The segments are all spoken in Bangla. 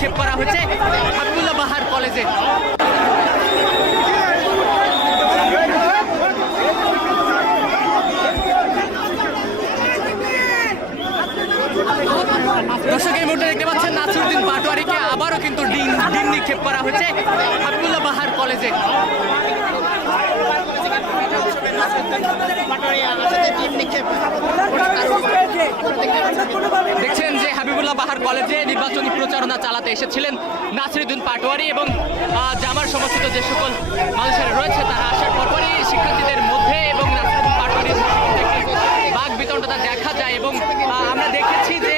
নিক্ষেপ করা হয়েছে হাবিবুল্লাহ বাহার কলেজে। দর্শক এই মুহূর্তে দেখতে পাচ্ছেন নাসিরউদ্দিন পাটোয়ারিকে আবারও কিন্তু ডিম নিক্ষেপ করা হয়েছে হাবিবুল্লাহ বাহার কলেজে। দেখছেন যে হাবিবুল্লাহ বাহার কলেজে নির্বাচনী প্রচারণা চালাতে এসেছিলেন নাসিরউদ্দিন পাটোয়ারি এবং জামার সমর্থিত যে সকল মানুষেরা রয়েছে তারা আসার পরপরই শিক্ষার্থীদের মধ্যে এবং নাসিরউদ্দিন পাটোয়ারির বাক বিতণ্ডতা দেখা যায় এবং আমরা দেখেছি যে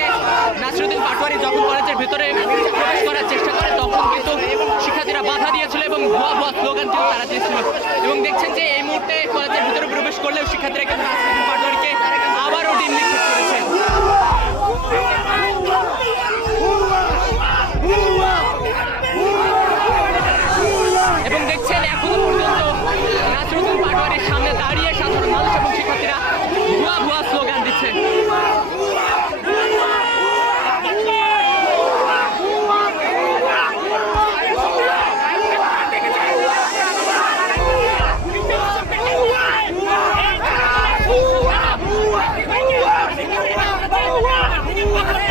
নাসিরউদ্দিন পাটোয়ারি যখন কলেজের ভিতরে প্রবেশ করার চেষ্টা করে তখন কিন্তু শিক্ষার্থীরা বাধা দিয়েছিল এবং ভুয়া ভুয়া স্লোগান কিন্তু তারা দিয়েছিল এবং দেখছেন যে এই মুহূর্তে কলেজের ভিতরে প্রবেশ করলেও শিক্ষার্থীরা কিন্তু নাসিরউদ্দিন পাটোয়ারিকে আবারও ডিম নিক্ষেপ